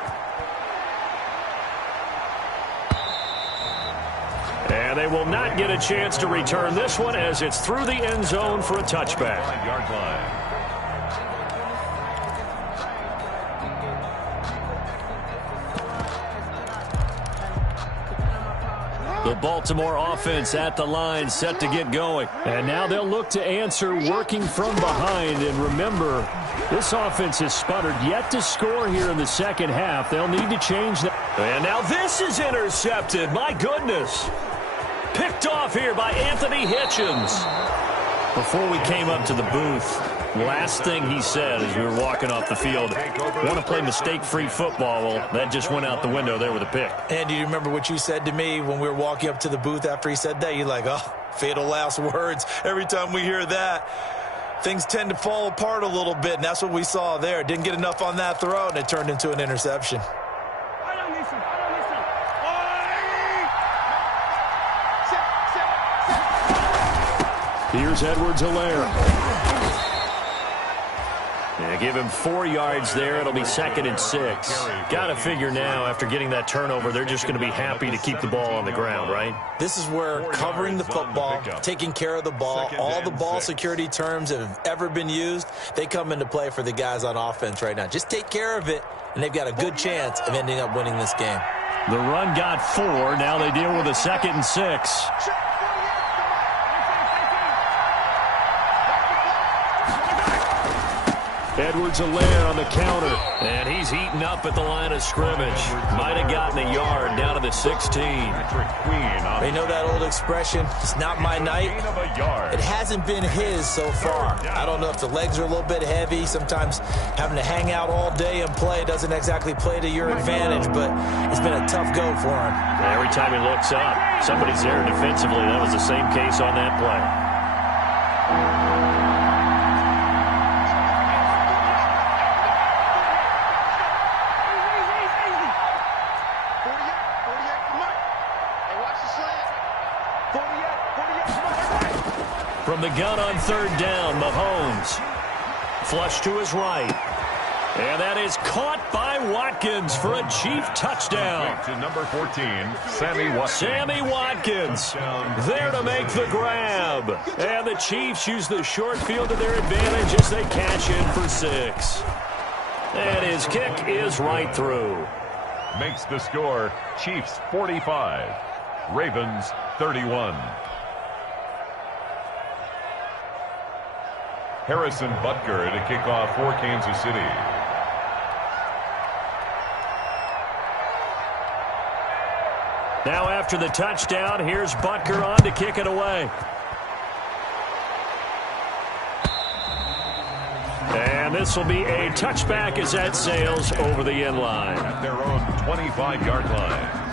And they will not get a chance to return this one as it's through the end zone for a touchback. The Baltimore offense at the line, set to get going. And now they'll look to answer working from behind. And remember, this offense has sputtered yet to score here in the second half. They'll need to change that. And now this is intercepted. My goodness. Picked off here by Anthony Hitchens. Before we came up to the booth, last thing he said as we were walking off the field, want to play mistake-free football. Well, that just went out the window there with a pick. And do you remember what you said to me when we were walking up to the booth after he said that? You're like, oh, fatal last words. Every time we hear that, things tend to fall apart a little bit, and that's what we saw there. Didn't get enough on that throw, and it turned into an interception. Here's Edwards-Helaire. Yeah, give him 4 yards there. It'll be 2nd and 6. Got to figure now, after getting that turnover, they're just going to be happy to keep the ball on the ground, right? This is where covering the football, taking care of the ball, all the ball security terms that have ever been used, they come into play for the guys on offense right now. Just take care of it, and they've got a good chance of ending up winning this game. The run got 4. Now they deal with a 2nd and 6. Edwards-Helaire on the counter. And he's eaten up at the line of scrimmage. Might have gotten a yard down to the 16. They know that old expression, it's not my night. It hasn't been his so far. I don't know if the legs are a little bit heavy. Sometimes having to hang out all day and play doesn't exactly play to your advantage, but it's been a tough go for him. Every time he looks up, somebody's there defensively. That was the same case on that play. From the gun on 3rd down, Mahomes. Flush to his right. And that is caught by Watkins for a Chief touchdown. To number 14, Sammy Watkins. Sammy Watkins there to make the grab. And the Chiefs use the short field to their advantage as they cash in for 6. And his kick is right through. Makes the score Chiefs 45, Ravens 31. Harrison Butker to kick off for Kansas City. Now after the touchdown, here's Butker on to kick it away. And And this will be a touchback as that sails over the end line. At their own 25-yard line.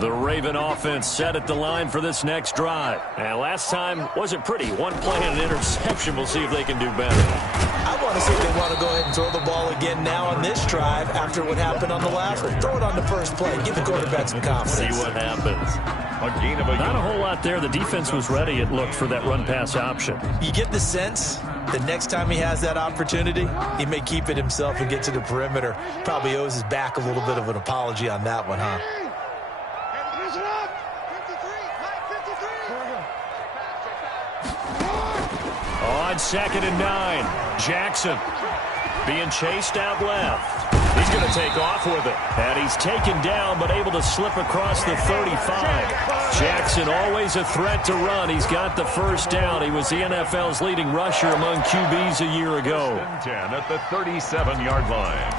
The Raven offense set at the line for this next drive. And last time wasn't pretty. One play and an interception. We'll see if they can do better. I want to see if they want to go ahead and throw the ball again now on this drive after what happened on the last one. Throw it on the first play. Give the quarterback some confidence. See what happens. A gain of a Not a whole lot there. The defense was ready, it looked, for that run-pass option. You get the sense the next time he has that opportunity, he may keep it himself and get to the perimeter. Probably owes his back a little bit of an apology on that one, huh? On 2nd and 9, Jackson being chased out left. He's going to take off with it. And he's taken down but able to slip across the 35. Jackson always a threat to run. He's got the first down. He was the NFL's leading rusher among QBs a year ago. 10 at the 37-yard line.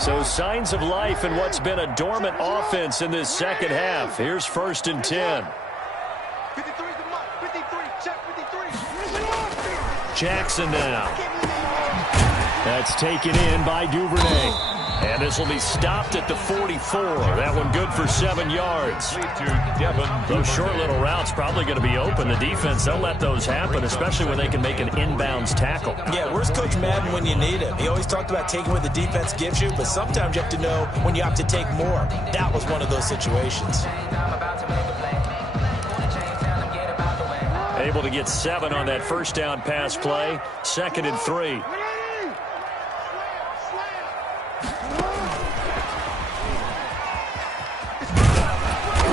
So signs of life in what's been a dormant offense in this second half. Here's 1st and 10. Jackson now. That's taken in by Duvernay. And this will be stopped at the 44. That one good for 7 yards. Those short little routes probably going to be open. The defense, they'll let those happen, especially when they can make an inbounds tackle. Yeah, where's Coach Madden when you need him? He always talked about taking what the defense gives you, but sometimes you have to know when you have to take more. That was one of those situations. Able to get 7 on that first down pass play. 2nd and 3.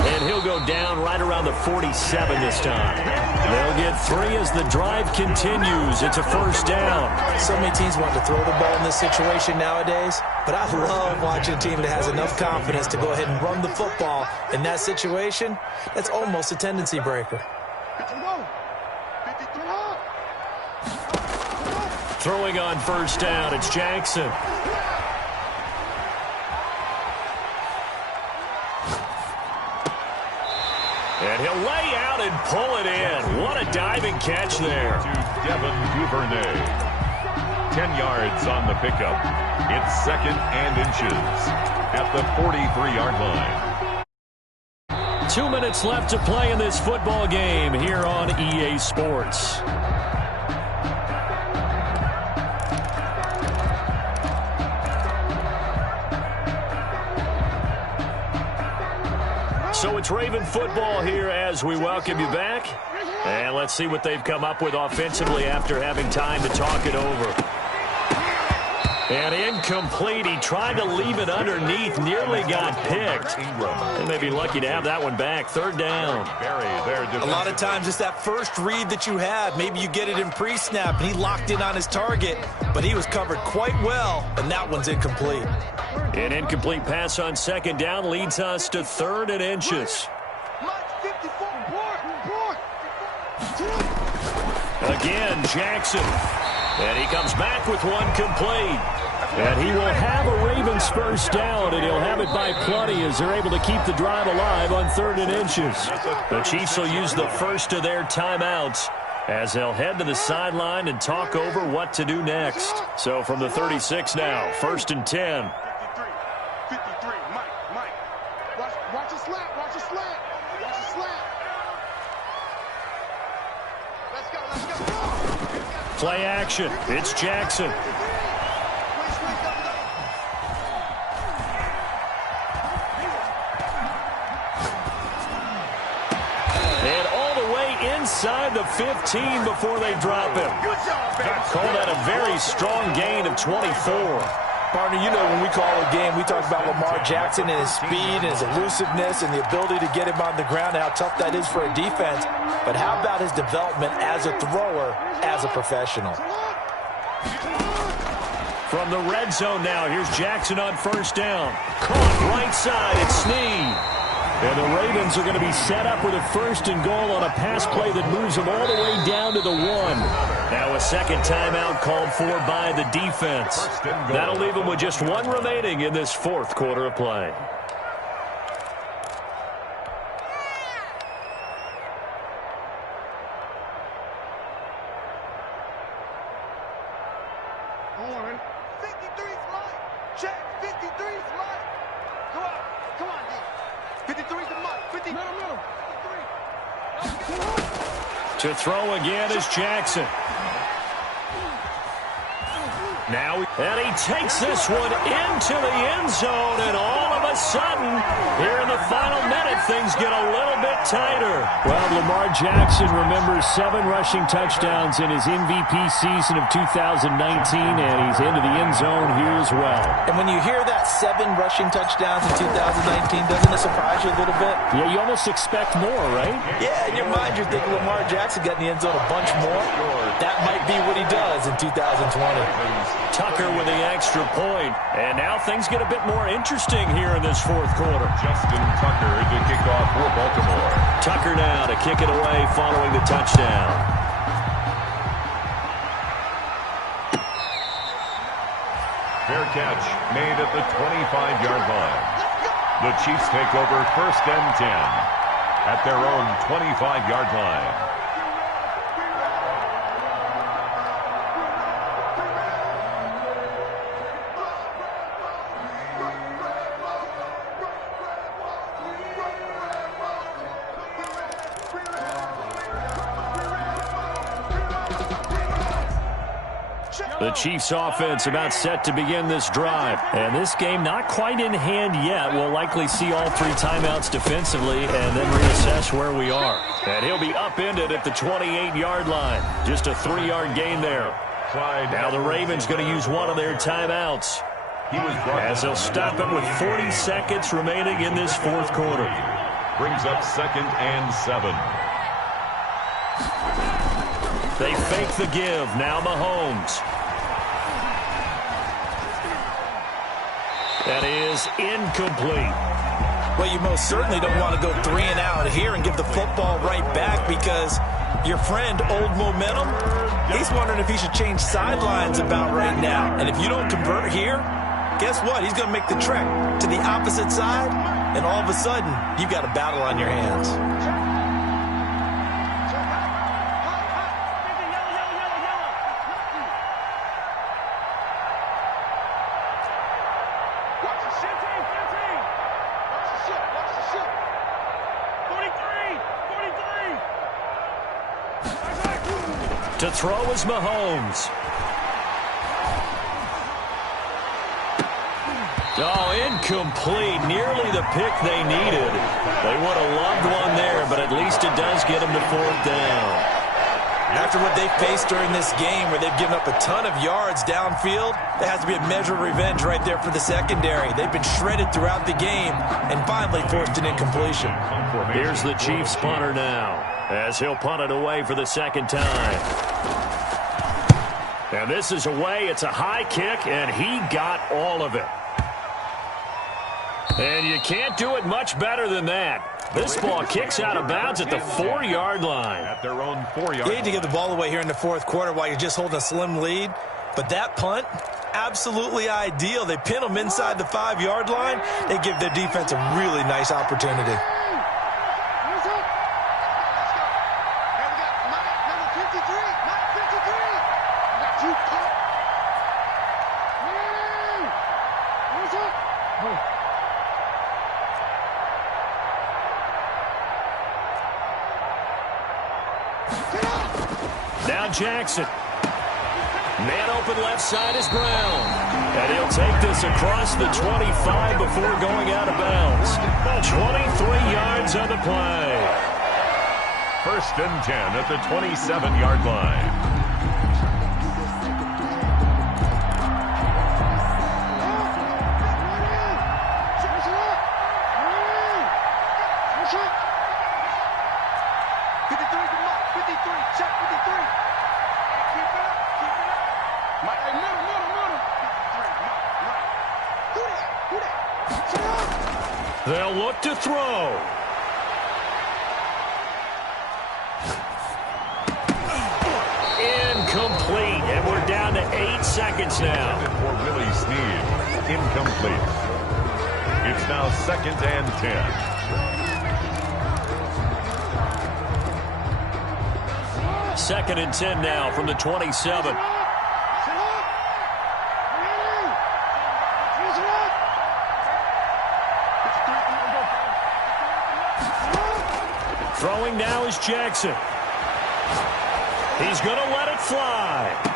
And he'll go down right around the 47 this time. They'll get 3 as the drive continues. It's a first down. So many teams want to throw the ball in this situation nowadays, but I love watching a team that has enough confidence to go ahead and run the football in that situation. That's almost a tendency breaker. Throwing on first down, it's Jackson. And he'll lay out and pull it in. What a diving catch there. To Devin Duvernay. 10 yards on the pickup. It's 2nd and inches at the 43-yard line. 2 minutes left to play in this football game here on EA Sports. So it's Raven football here as we welcome you back. And let's see what they've come up with offensively after having time to talk it over. And incomplete. He tried to leave it underneath. Nearly got picked. They may be lucky to have that one back. 3rd down. A lot of times it's that first read that you have. Maybe you get it in pre-snap and he locked in on his target, but he was covered quite well, and that one's incomplete. An incomplete pass on 2nd down leads us to 3rd and inches. Again, Jackson. And he comes back with one complete. And he will have a Ravens first down, and he'll have it by plenty as they're able to keep the drive alive on 3rd and inches. The Chiefs will use the first of their timeouts as they'll head to the sideline and talk over what to do next. So from the 36 now, 1st and 10. 53, Mike. Watch the slant, watch the slant. Let's go. Play action. It's Jackson. And all the way inside the 15 before they drop him. Call that a very strong gain of 24. Partner, you know when we call a game, we talk about Lamar Jackson and his speed and his elusiveness and the ability to get him on the ground and how tough that is for a defense. But how about his development as a thrower, as a professional? From the red zone now, here's Jackson on first down. Caught right side, it's Snead. And the Ravens are going to be set up with a 1st and goal on a pass play that moves them all the way down to the 1. Now a second timeout called for by the defense. That'll leave them with just 1 remaining in this 4th quarter of play. horn. 53's mine. Check. 53's mine. Go on. Come on, D. 53's the mine. 50. Middle. 53. To throw again is Jackson. Now, and he takes this one into the end zone, and all of a sudden, here in the final minute, things get a little bit tighter. Well, Lamar Jackson remembers 7 rushing touchdowns in his MVP season of 2019, and he's into the end zone here as well. And when you hear that 7 rushing touchdowns in 2019, doesn't it surprise you a little bit? Yeah, you almost expect more, right? Yeah, in your mind, you're thinking Lamar Jackson got in the end zone a bunch more. That might be what he does in 2020. Tucker with the extra point. And now things get a bit more interesting here in this fourth quarter. Justin Tucker to kick off for Baltimore. Tucker now to kick it away following the touchdown. Fair catch made at the 25-yard line. The Chiefs take over 1st and 10 at their own 25-yard line. The Chiefs offense about set to begin this drive. And this game not quite in hand yet. We'll likely see all 3 timeouts defensively and then reassess where we are. And he'll be upended at the 28-yard line. Just a 3-yard gain there. Now the Ravens going to use one of their timeouts, as they'll stop it with 40 seconds remaining in this fourth quarter. Brings up 2nd and 7. They fake the give. Now Mahomes. That is incomplete. Well, you most certainly don't want to go 3 and out here and give the football right back, because your friend, Old Momentum, he's wondering if he should change sidelines about right now. And if you don't convert here, guess what? He's going to make the trek to the opposite side, and all of a sudden, you've got a battle on your hands. To throw is Mahomes. Oh, incomplete. Nearly the pick they needed. They would have loved one there, but at least it does get them to 4th down. After what they faced during this game, where they've given up a ton of yards downfield, there has to be a measure of revenge right there for the secondary. They've been shredded throughout the game and finally forced an incompletion. Here's the Chiefs punter now, as he'll punt it away for the 2nd time. And this is away. It's a high kick, and he got all of it. And you can't do it much better than that. This ball kicks out of bounds at the 4-yard line. At their own 4-yard line. You need to give the ball away here in the fourth quarter while you're just holding a slim lead. But that punt, absolutely ideal. They pin them inside the 5-yard line. They give their defense a really nice opportunity. Now Jackson. Man open left side is Brown. And he'll take this across the 25 before going out of bounds. 23 yards on the play. 1st and 10 at the 27-yard line. They'll look to throw. Incomplete. And we're down to 8 seconds now. For Willie Snead. Incomplete. It's now 2nd and 10. 2nd and 10 now from the 27. throwing now is Jackson. He's going to let it fly.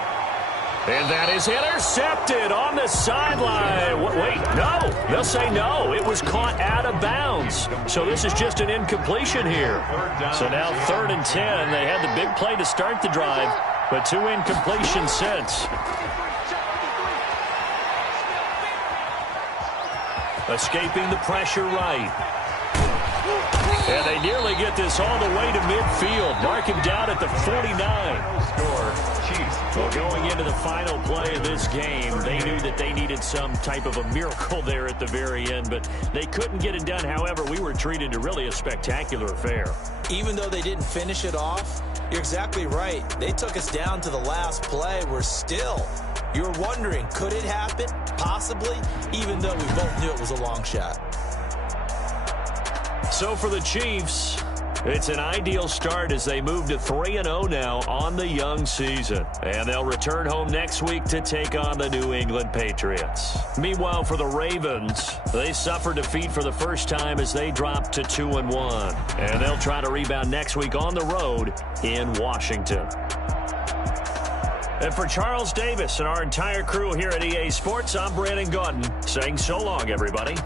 And that is intercepted on the sideline. Wait, no. They'll say no. It was caught out of bounds. So this is just an incompletion here. So now 3rd and 10. They had the big play to start the drive, but 2 incompletions since. Escaping the pressure right. And they nearly get this all the way to midfield. Mark him down at the 49. Well, going into the final play of this game, they knew that they needed some type of a miracle there at the very end, but they couldn't get it done. However, we were treated to really a spectacular affair. Even though they didn't finish it off, you're exactly right. They took us down to the last play. You're wondering, could it happen? Possibly, even though we both knew it was a long shot. So for the Chiefs, it's an ideal start as they move to 3-0 now on the young season. And they'll return home next week to take on the New England Patriots. Meanwhile, for the Ravens, they suffered defeat for the first time as they dropped to 2-1. And they'll try to rebound next week on the road in Washington. And for Charles Davis and our entire crew here at EA Sports, I'm Brandon Gaudin saying so long, everybody.